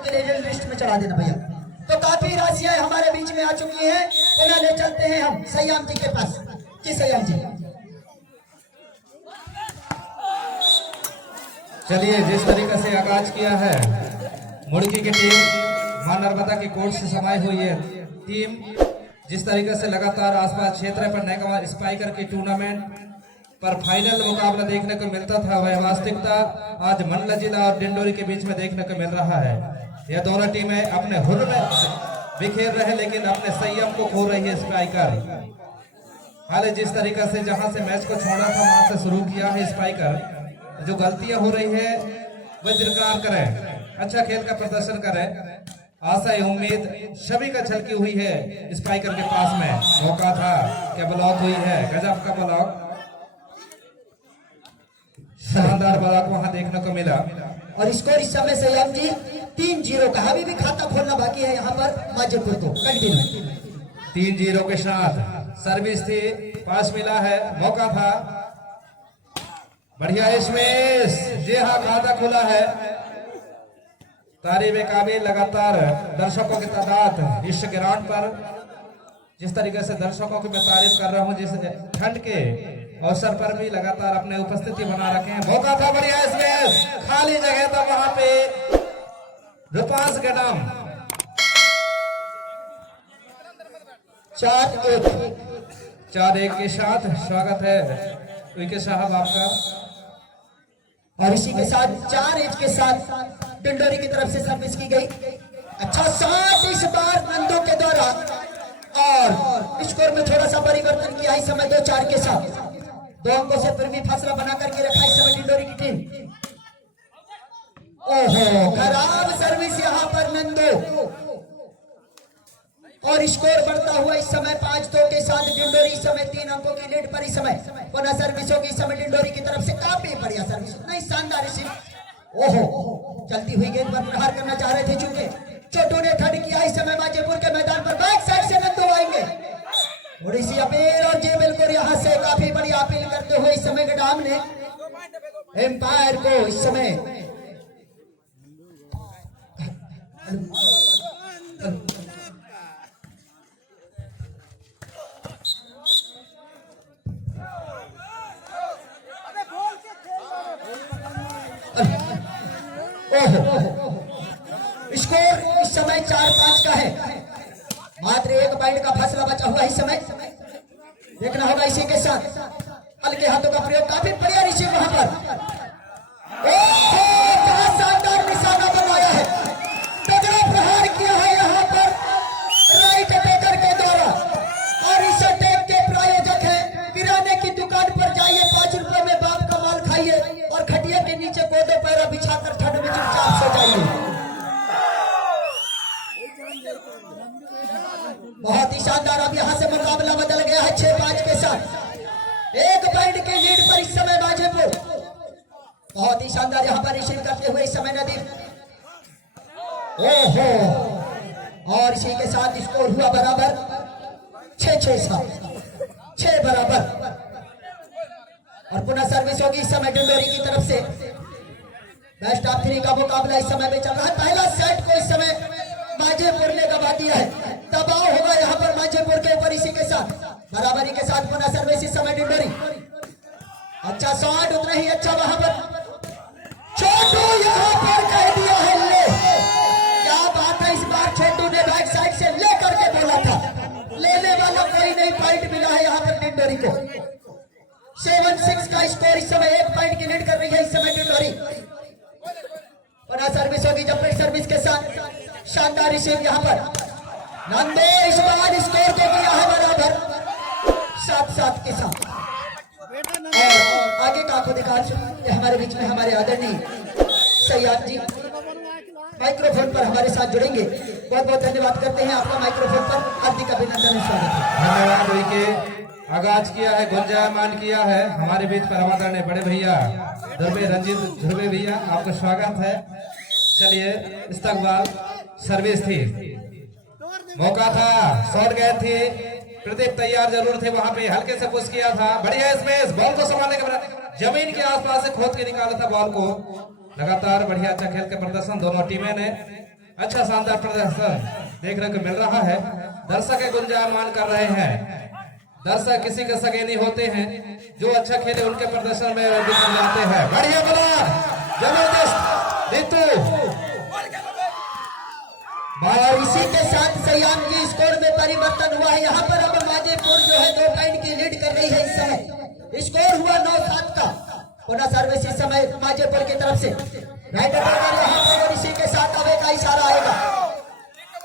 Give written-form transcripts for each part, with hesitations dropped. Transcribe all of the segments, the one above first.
उनके लिए लिस्ट में चढ़ा देना भैया। तो काफी राशियां हमारे बीच में आ चुकी हैं, उन्हें ले चलते हैं हम सयाम जी के पास। जी सयाम जी। चलिए, जिस तरीके से आगाज किया है मुर्गी की टीम मां नर्मदा की कोर्ट से समाई हुई है टीम, जिस तरीके से लगातार आसपास क्षेत्र पर नैका स्पाइकर की टूर्नामेंट पर फाइनल मुकाबला देखने को मिलता था, वह वास्तविकता आज मंडला जिला और डिंडोरी के बीच में देखने को मिल रहा है। यह दोनों टीमें अपने हुर्र में बिखेर रहे लेकिन अपने संयम को खो रही है स्पाइकर। हाल जिस तरीके से जहां से मैच को छोड़ा था वहां से शुरू किया है स्पाइकर। जो गलतियां हो रही है वह दरकार करें, अच्छा खेल का प्रदर्शन करें। आशा उम्मीद सभी का झलकी हुई है स्पाइकर के पास में। मौका था क्या ब्लॉक हुई है, गजब का ब्लॉक, शानदार ब्लॉक वहां देखने को मिला। और स्कोर इस समय सयाम जी 3-0 का। अभी भी खाता खोलना बाकी है यहाँ पर माजेपुर को। कंटिन्यू 3-0 के साथ सर्विस थी, पास मिला है, मौका था, बढ़िया इसमें जी हाँ खाता खुला है। तारीफ काबिल लगातार दर्शकों की तादाद इस ग्राउंड पर, जिस तरीके से दर्शकों की मैं तारीफ कर रहा हूं, जिस ठंड के अवसर पर भी लगातार अपने उपस्थिति बना रखे हैं। मौका था, बढ़िया इसमें खाली जगह था वहां पे रूपांश के नाम 4-1 के साथ स्वागत है विके साहब आपका। और इसी के साथ 4-1 के साथ डिंडोरी की तरफ से सर्विस की गई। अच्छा शॉट इस बार नंदू के द्वारा, और स्कोर में थोड़ा सा परिवर्तन किया इस समय 2-4 के साथ। 2 अंकों से फिर भी फासला बना करके रखा इस समय डिंडोरी की टीम। ओहो खराब सर्विस यहाँ पर नंदू, और स्कोर बढ़ता हुआ इस समय 5-2 के साथ डिंडोरी इस समय 3 अंकों की लीड पर। इस समय पुनः सर्विस होगी इस समय डिंडोरी की तरफ से। काफी बढ़िया सर्विस, नहीं शानदार रिसीव। ओहो चलती हुई गेंद पर प्रहार करना चाह रहे थे, चूंकि चोटू ने ठंड किया इस समय माजेपुर के मैदान पर। बैक साइड से नंदू आएंगे, थोड़ी सी अपील, और जी बिल्कुल यहाँ से काफी बड़ी अपील करते हुए इस समय गडाम ने एम्पायर को इस समय स्कोर इस समय 4-5 का है। मात्र 1 पॉइंट का फासला बचा हुआ इस समय। देखना होगा इसी के साथ हल्के हाथों का प्रयोग। काफी बढ़िया रिसीव वहां पर, क्या शानदार निशाना बनाया है, तगड़ा प्रहार किया है यहाँ पर राइट अटैकर के द्वारा। और इस अटैक के प्रायोजक है किराने की दुकान पर जाइए, 5 रुपए में बाप का माल खाइए और खटिया के नीचे गोदे पैरा बिछाकर ठंड में चुपचाप सो जाइए। बहुत ही शानदार। अब यहाँ से मुकाबला बदल गया है 6-5 के साथ। 1 पॉइंट की लीड पर इस समय माजेपुर। बहुत ही शानदार यहाँ पर रिसीव करते हुए इस समय नदीम। ओहो, और इसी के साथ स्कोर हुआ बराबर 6 बराबर। और पुनः सर्विस होगी इस समय डिंडोरी की तरफ से। बेस्ट ऑफ 3 का मुकाबला इस समय में चल रहा है। पहला सेट को इस समय माजेपुर ने गवा दिया है। दबाव होगा यहाँ पर माजेपुर के ऊपर। इसी के साथ बराबरी के साथ पुनः सर्विस इस समय डिंडोरी। अच्छा शॉट, उतना ही अच्छा वहां पर छोटू यहाँ पर कह दिया है ले। क्या बात है, इस बार छोटू ने बैक साइड से लेकर के बोला था, लेने वाला कोई नहीं। पॉइंट मिला है यहाँ पर डिंडोरी को। 7-6 का स्कोर इस समय। 1 पॉइंट की लीड कर रही है इस समय डिंडोरी। पुनः सर्विस होगी जब सर्विस के साथ। शानदार रिसीव यहाँ पर नंदो इस बार स्कोर को किया है बराबर 7-7 के साथ। और आगे का आपको दिखा हमारे बीच में हमारे आदरणीय सैयद जी माइक्रोफोन पर हमारे साथ जुड़ेंगे। बहुत बहुत धन्यवाद करते हैं आपका। माइक्रोफोन पर हार्दिक अभिनंदन, स्वागत है। धन्यवाद के आगाज किया है, गुंजायमान किया है हमारे बीच पर हमारे ने बड़े भैया ध्रुवे रंजीत ध्रुवे भैया, आपका स्वागत है। चलिए इस्तकबाल सर्विस थी, मौका था, शॉट गए थे, प्रदीप तैयार जरूर थे वहां पे, हल्के से पुश किया था, बढ़िया स्पेस, बॉल को संभालने के बाद जमीन के आसपास से खोद के निकाला था बॉल को। लगातार बढ़िया अच्छा खेल के प्रदर्शन दोनों टीमें ने। अच्छा शानदार प्रदर्शन देखने को मिल रहा है। दर्शक गुंजायमान कर रहे हैं। दर्शक किसी के सगे नहीं होते हैं, जो अच्छा खेले उनके प्रदर्शन में दिख जाते हैं। बढ़िया बोला, जबरदस्त ऋतु। और इसी के साथ सयाम जी स्कोर में परिवर्तन हुआ है। यहाँ पर अब माजेपुर जो है 2 पॉइंट की लीड कर रही है। इस समय स्कोर हुआ 9-7 का। पुनः सर्विस इस समय माजेपुर की तरफ से राइट यहाँ पर, और इसी के साथ अब एक इशारा आएगा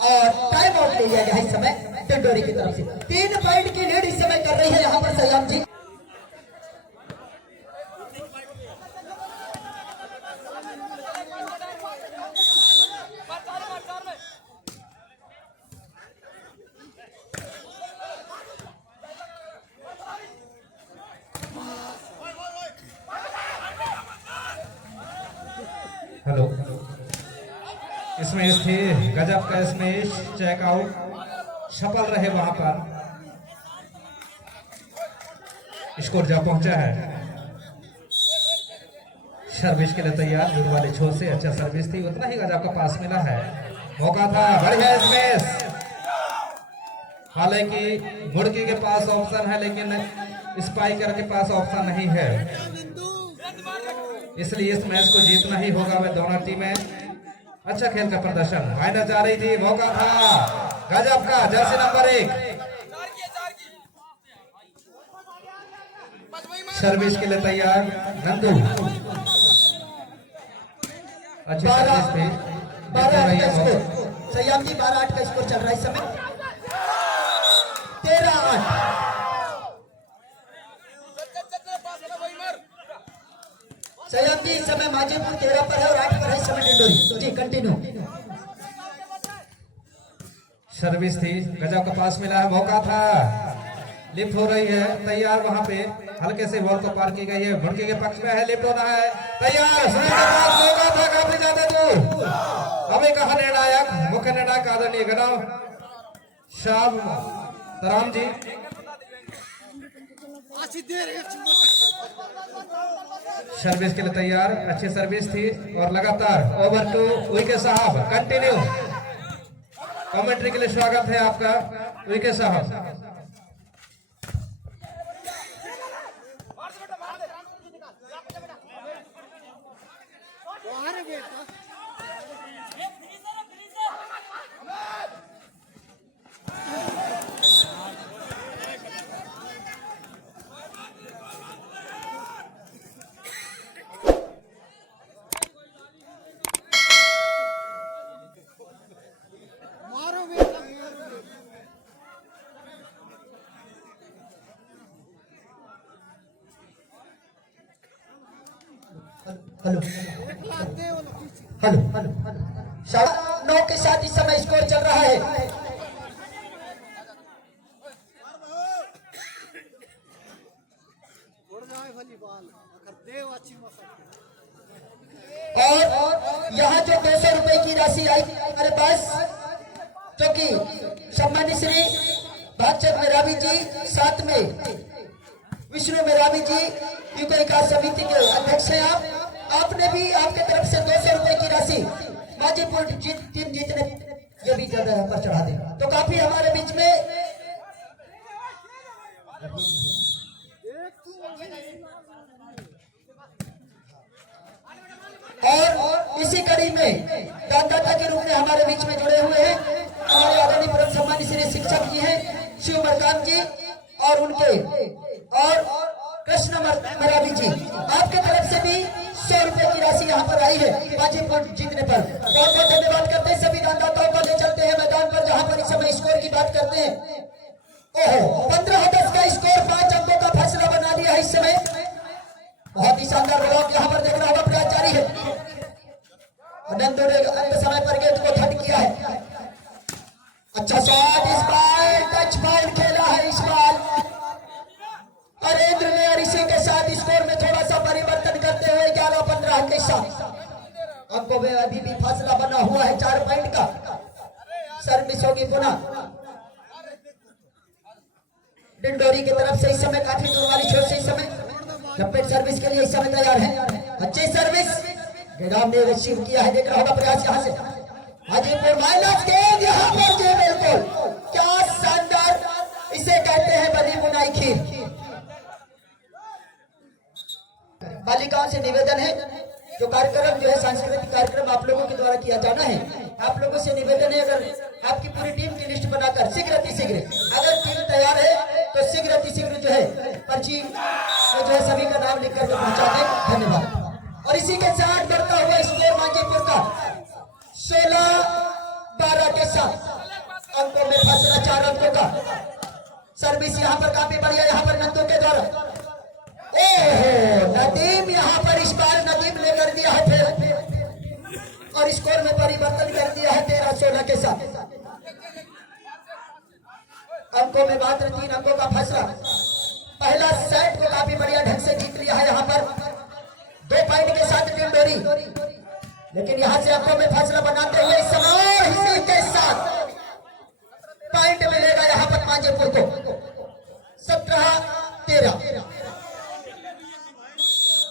और टाइम आउट ले लिया गया इस समय टिंडोरी की तरफ से। 3 पॉइंट की लीड इस समय कर रही है यहाँ पर सयाम जी। हेलो, स्मैश थी, गजब का स्मैश, चेकआउट सफल रहे वहां पर। स्कोर जा पहुंचा है। सर्विस के लिए तैयार, दूर वाले छोर से अच्छा सर्विस थी, उतना ही गजब का पास मिला है। मौका था, बढ़िया स्मैश। हालांकि मुड़की के पास ऑप्शन है लेकिन स्पाइकर के पास ऑप्शन नहीं है, इसलिए इस मैच को जीतना ही होगा। वे दोनों टीमें अच्छा खेल का प्रदर्शन, माइनस जा रही थी, मौका था गजब का, जर्सी नंबर 1 सर्विस के लिए तैयार नंदू। अच्छी सर्विस थी। 12-8 का स्कोर सयाम जी, 12-8 का स्कोर चल रहा है इस समय। 13-8 सयाम जी, इस समय माजेपुर 13 पर है और 8 पर है इस समय टिंडोरी। जी कंटिन्यू। सर्विस थी, गजब का पास मिला है, मौका था, लिफ्ट हो रही है, तैयार वहां पे हल्के से बॉल को पार की गई है, भुड़के के पक्ष में है, लिफ्ट होना है, तैयार, सुनील के पास मौका था काफी ज्यादा दूर। अभी कहा निर्णायक, मुख्य निर्णायक आदरणीय गणाव शाह तराम जी। सर्विस के लिए तैयार, अच्छी सर्विस थी और लगातार ओवर 2 विकेट साहब कंटिन्यू। कमेंट्री के लिए स्वागत है आपका विकेट साहब। हेलो हेलो हेलो 9 के साथ इस समय स्कोर चल रहा है। और यहाँ जो 200 रुपए की राशि आई हमारे पास, जो कि सम्मानित श्री भागचंद मेरावी जी, साथ में विष्णु मेरावी जी, युग विकास समिति के अध्यक्ष हैं आपने भी आपके तरफ से 200 रुपए की राशि माजीपुर टीम जीतने ये भी जगह पर चढ़ा दें तो काफी हमारे बीच में। और इसी कड़ी में दानदाता के रूप में हमारे बीच में जुड़े हुए हैं हमारे आदरणीय परम सम्मानित श्री शिक्षक जी हैं शिव मरकाम जी और उनके और कृष्ण मरावी जी, आपके तरफ से भी 100 रुपए की राशि यहाँ पर आई है माजीपुर जीतने पर। बहुत बहुत धन्यवाद करते हैं सभी दानदाताओं को। ले चलते हैं मैदान पर जहाँ पर इस समय स्कोर की बात करते हैं। ओहो 15-10 का स्कोर, 5 अंकों का फैसला बना लिया है इस समय। बहुत ही शानदार ब्लॉक यहाँ पर देखना होगा, प्रयास जारी है। नंदू ने अंत समय पर गेंद को थट किया है। अच्छा शॉट, इस बार टच बॉल खेला है इस बार नरेंद्र ने, और इसी के साथ स्कोर में थोड़ा सा परिवर्तन करते हुए 11-15 के साथ अंकों में अभी भी फासला बना हुआ है 4 पॉइंट का। सर्विस होगी पुनः डिंडोरी की तरफ से। इस समय काफी दूर वाली छोर से इस समय लपेट सर्विस के लिए इस समय तैयार है। अच्छी सर्विस राम ने रिसीव किया है, देख रहा होगा प्रयास यहाँ से हाजीपुर माजीपुर माइनस गेंद यहाँ पर जी बिल्कुल क्या शानदार, इसे कहते हैं बनी बुनाई खीर। बालिकाओं से निवेदन है, जो कार्यक्रम जो है सांस्कृतिक कार्यक्रम आप लोगों के द्वारा किया जाना है, आप लोगों से निवेदन है अगर आपकी पूरी टीम की लिस्ट बनाकर शीघ्र अगर टीम तैयार है तो शीघ्र जो है पर्ची में जो है सभी का नाम लिख करके पहुंचा दें। धन्यवाद। और इसी के साथ बढ़ता हुआ स्कोर मांझीपुर का 16-12 के साथ अंकों में फैसला 4 अंकों का। सर्विस यहाँ पर काफी बढ़िया, यहाँ पर नंदू के द्वारा ओहो नदीम यहाँ पर इस बार नदीम ने कर दिया है फिर और स्कोर में परिवर्तन कर दिया है 13-16 के साथ। अंकों में मात्र 3 अंकों का फैसला। पहला सेट को काफी बढ़िया ढंग से जीत लिया है यहाँ पर 2 पॉइंट के साथ टीम डोरी, लेकिन यहाँ से अंकों में फैसला बनाते हुए इस समय इसी के साथ पॉइंट मिलेगा यहाँ पर मांझीपुर को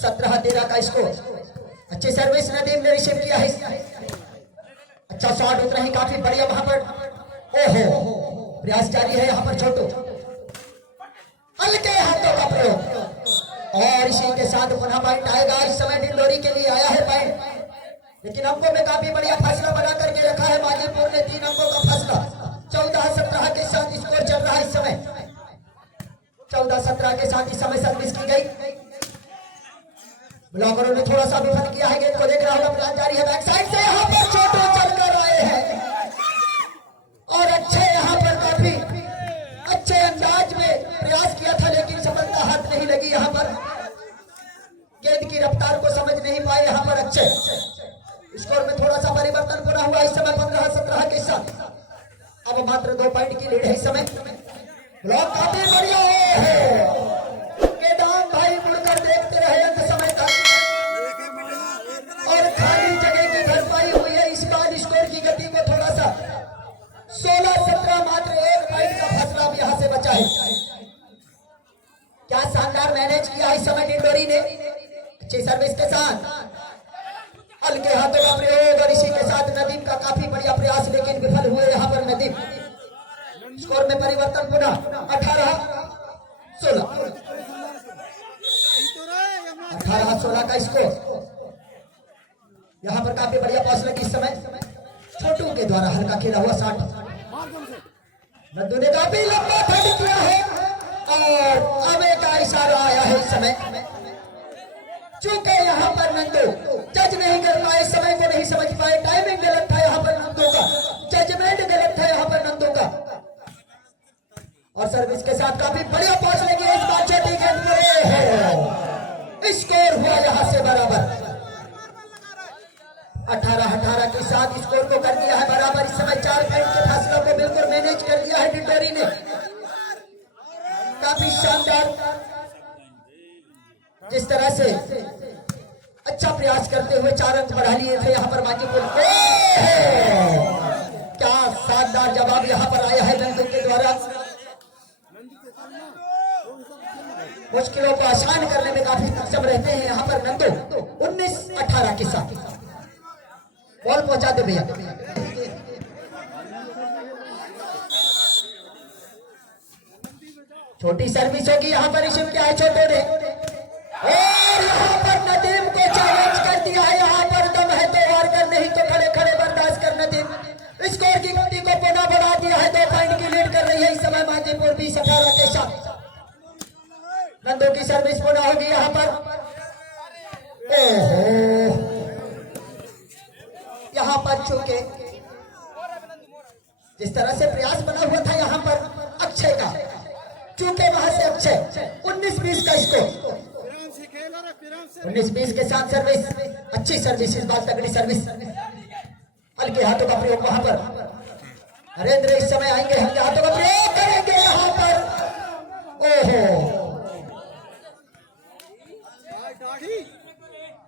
17-13 का स्कोर। अच्छी सर्विस नदीम ने रिसीव किया है, अच्छा शॉट उतना ही काफी बढ़िया वहां पर। ओहो प्रयास जारी है यहाँ पर छोटू, हल्के हाथों का प्रयोग और इसी के साथ पुनः पॉइंट आएगा। इस समय डिंडोरी के लिए आया है पॉइंट, लेकिन अंकों में काफी बढ़िया फैसला बना करके रखा है माजीपुर ने 3 अंकों का फैसला। 14-17 के साथ स्कोर चल रहा है इस समय। 14-17 के साथ इस समय सर्विस की गई। ब्लॉकरों ने थोड़ा सा विफल किया है, गेंद को देख रहा होगा, प्रयास जारी है बैक साइड से यहाँ पर छोटू चलकर आए हैं और अच्छे यहाँ पर काफी अच्छे अंदाज में प्रयास किया था, लेकिन सफलता हाथ नहीं लगी। यहाँ पर गेंद की रफ्तार को समझ नहीं पाए यहाँ पर। अच्छे स्कोर में थोड़ा सा परिवर्तन पूरा हुआ इस समय 15-17 के साथ। अब मात्र 2 पॉइंट की लीड है इस समय। ब्लॉक काफी बढ़िया है, मैदान भाई मुड़कर देखते रहे अंत समय तक और खाली जगह की भरपाई हुई है। इस बार स्कोर की गति को थोड़ा सा 16-17 मात्र 1 पॉइंट का फैसला अब यहाँ से बचा है। क्या शानदार मैनेज किया इस समय डिंडोरी ने, अच्छी सर्विस के साथ हल्के हाथों का प्रयोग और इसी के साथ नदीम का काफी बढ़िया प्रयास, लेकिन विफल हुए यहाँ पर नदीम। स्कोर में परिवर्तन पुनः 18-16 का स्कोर। यहाँ पर काफी बढ़िया फैसला की समय छोटू के द्वारा हल्का खेला हुआ 60। नंदू ने काफी लंबा फेंक किया है और अबे का इशारा आया है इस समय। चूंकि यहाँ पर नंदू जज नहीं कर पाए, समय को नहीं समझ पाए, टाइमिंग गलत था यहाँ पर नंदू का, जजमेंट गलत था यहाँ पर नंदू का। और सर्विस के साथ काफी बढ़िया पहुंच लगी इस बार छोटी गेंद पर। स्कोर हुआ यहाँ से बराबर 18-18 के साथ स्कोर को कर दिया है बराबर। इस समय 4 पॉइंट के फैसला को बिल्कुल मैनेज कर दिया है डिंडोरी ने। काफी शानदार जिस तरह से अच्छा प्रयास करते हुए 4 अंक बढ़ा लिए थे यहाँ पर माजीपुर को। क्या शानदार जवाब यहाँ पर आया है नंदू के द्वारा। मुश्किलों को आसान करने में काफी सक्षम रहते हैं यहाँ पर नंदू। 19-18 के साथ बॉल पहुंचा दे भैया। छोटी सर्विस होगी यहाँ पर, रिसीव किया है छोटे ने और यहाँ पर नदीम को चैलेंज कर दिया है। यहाँ पर दम है तो वार कर, नहीं तो खड़े खड़े बर्दाश्त कर। नदीम स्कोर की गति को पुनः बढ़ा दिया है। 2 पॉइंट की लीड कर रही है इस समय माजीपुर 20-18 के साथ। नंदू की सर्विस पुनः होगी यहाँ पर। ओहो यहाँ पर चूंकि जिस तरह से प्रयास बना हुआ था यहाँ पर अक्षय का, चूंकि वहां से अक्षय 19-20 का स्कोर। 19-20 के साथ सर्विस, अच्छी सर्विस इस बार, तगड़ी सर्विस। हल्के हाथों का प्रयोग वहां पर। नरेंद्र इस समय आएंगे, हल्के हाथों का प्रयोग करेंगे यहाँ पर। ओहो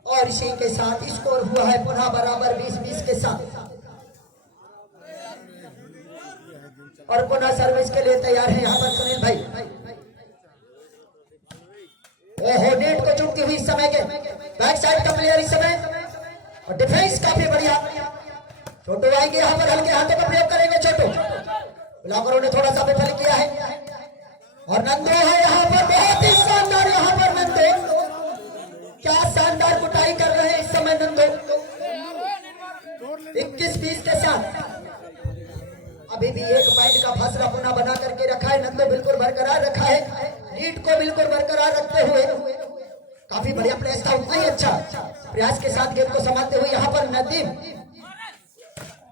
और इसी के साथ स्कोर हुआ है पुनः बराबर 20-20 के साथ। और पुनः सर्विस के लिए तैयार है यहाँ पर सुनील भाई। ओहो नेट को चूकती हुई इस समय के बैक साइड का प्लेयर इस समय और डिफेंस काफी बढ़िया। छोटू आएंगे यहाँ पर, हल्के हाथों का प्रयोग करेंगे छोटू। ब्लॉकरों ने थोड़ा सा विफल किया है और नंदो है यहाँ पर, बहुत ही शानदार यहाँ पर नंदो, क्या शानदार कुटाई कर रहे हैं इस समय नंदो। 21-20 के साथ अभी भी एक पॉइंट का फासला पुनः बना करके रखा है नंदो, बिल्कुल बरकरार रखा है, लीड को बिल्कुल बरकरार रखते हुए। काफी बढ़िया प्रयास था, उतना ही अच्छा प्रयास के साथ गेंद को संभालते हुए यहाँ पर नदीम।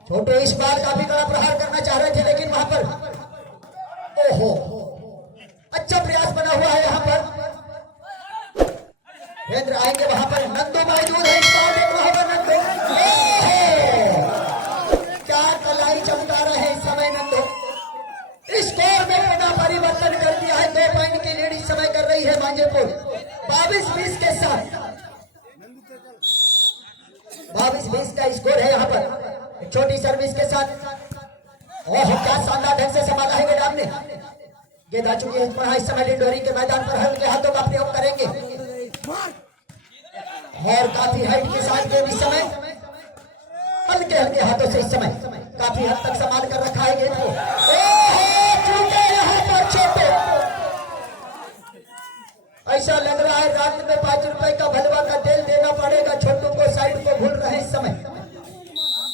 छोटू इस बार काफी बड़ा प्रहार करना चाह रहे थे, लेकिन वहां पर ओहो अच्छा प्रयास बना हुआ है यहाँ पर। वीरेंद्र आएंगे वहां पर, नंदो मौजूद है, वहां पर नंदो, क्या कलाई चमका रहे हैं इस समय नंदो। स्कोर में पुनः परिवर्तन कर दिया है, 2 पॉइंट की लीड इस समय कर रही है मांझेपुर 22-20 के साथ। 22-20 का स्कोर है यहाँ पर। छोटी सर्विस के साथ ओह क्या शानदार ढंग से संभाला है गेंद आपने। गेंद आ चुकी है इस समय डिंडोरी के मैदान पर, हल्के हाथों का प्रयोग करेंगे और काफी हाइट के साथ गेंद इस समय हल्के हल्के हाथों से इस समय काफी हद तक संभाल कर रखा है गेंद को। चूके यहाँ पर छोटे, ऐसा लग रहा है रात में 5 रुपए का भलवा का तेल देना पड़ेगा। छोटू को साइड को भूल रहे हैं इस समय,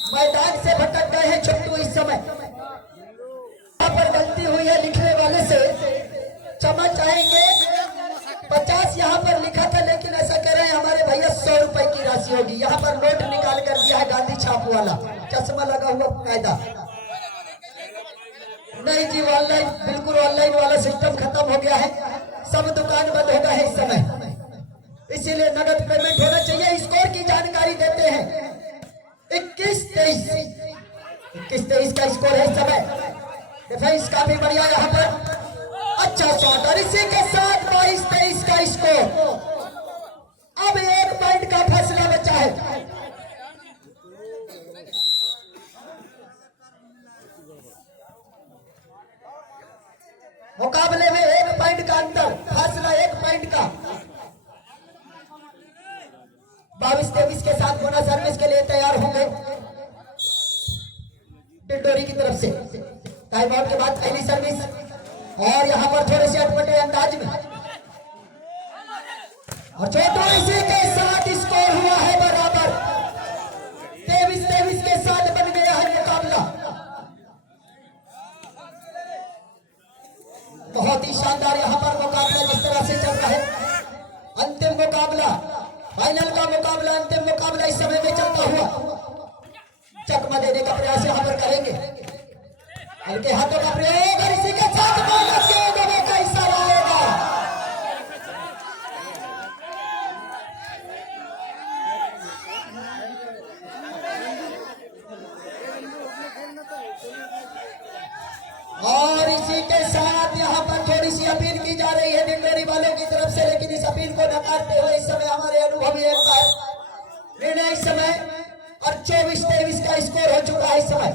मैदान से भटक गए हैं छोटू इस समय। यहाँ पर गलती हुई है लिखने वाले से, क्षमा चाहेंगे। 50 यहाँ पर लिखा था, लेकिन ऐसा कह रहे हैं हमारे भैया 100 रुपए की राशि होगी। यहाँ पर नोट निकाल कर दिया है गांधी छाप वाला, चश्मा लगा हुआ कायदा। नहीं जी, ऑनलाइन बिल्कुल ऑनलाइन वाला सिस्टम खत्म हो गया है, सब दुकान बंद हो गए हैं इस समय, इसीलिए नगद पेमेंट होना चाहिए। स्कोर की जानकारी देते हैं, 21-23 का स्कोर है इस समय। डिफेंस काफी बढ़िया यहाँ पर, अच्छा शॉट, और इसी के साथ 22-23 का स्कोर। अब 1 पॉइंट का फैसला बचा है। मुकाबले में 1 पॉइंट का अंतर, फासला 1 पॉइंट का। 22-23 के साथ बोनस सर्विस के लिए तैयार होंगे डिंडोरी की तरफ से। टाइम आउट के बाद पहली सर्विस, और यहाँ पर थोड़े से अटपटे अंदाज में, और छोटू इसी के साथ स्कोर हुआ है बराबर। 23-23 के साथ बन गया है मुकाबला। बहुत ही शानदार यहाँ पर मुकाबला जिस तरह से चल रहा है, अंतिम मुकाबला, फाइनल का मुकाबला, अंतिम मुकाबला इस समय में चलता हुआ। चकमा देने का प्रयास यहाँ पर करेंगे, हल्के हाथों का प्रयोग, और इसी के साथ बोनस के गवे का इशारा आएगा। और इसी के साथ यहाँ पर थोड़ी सी अपील की जा रही है डिंडोरी वालों की तरफ से, लेकिन इस अपील को नकारते हुए इस समय हमारे अनुभवी अंपायर निर्णय इस समय, और 24-23 का स्कोर हो चुका है इस समय।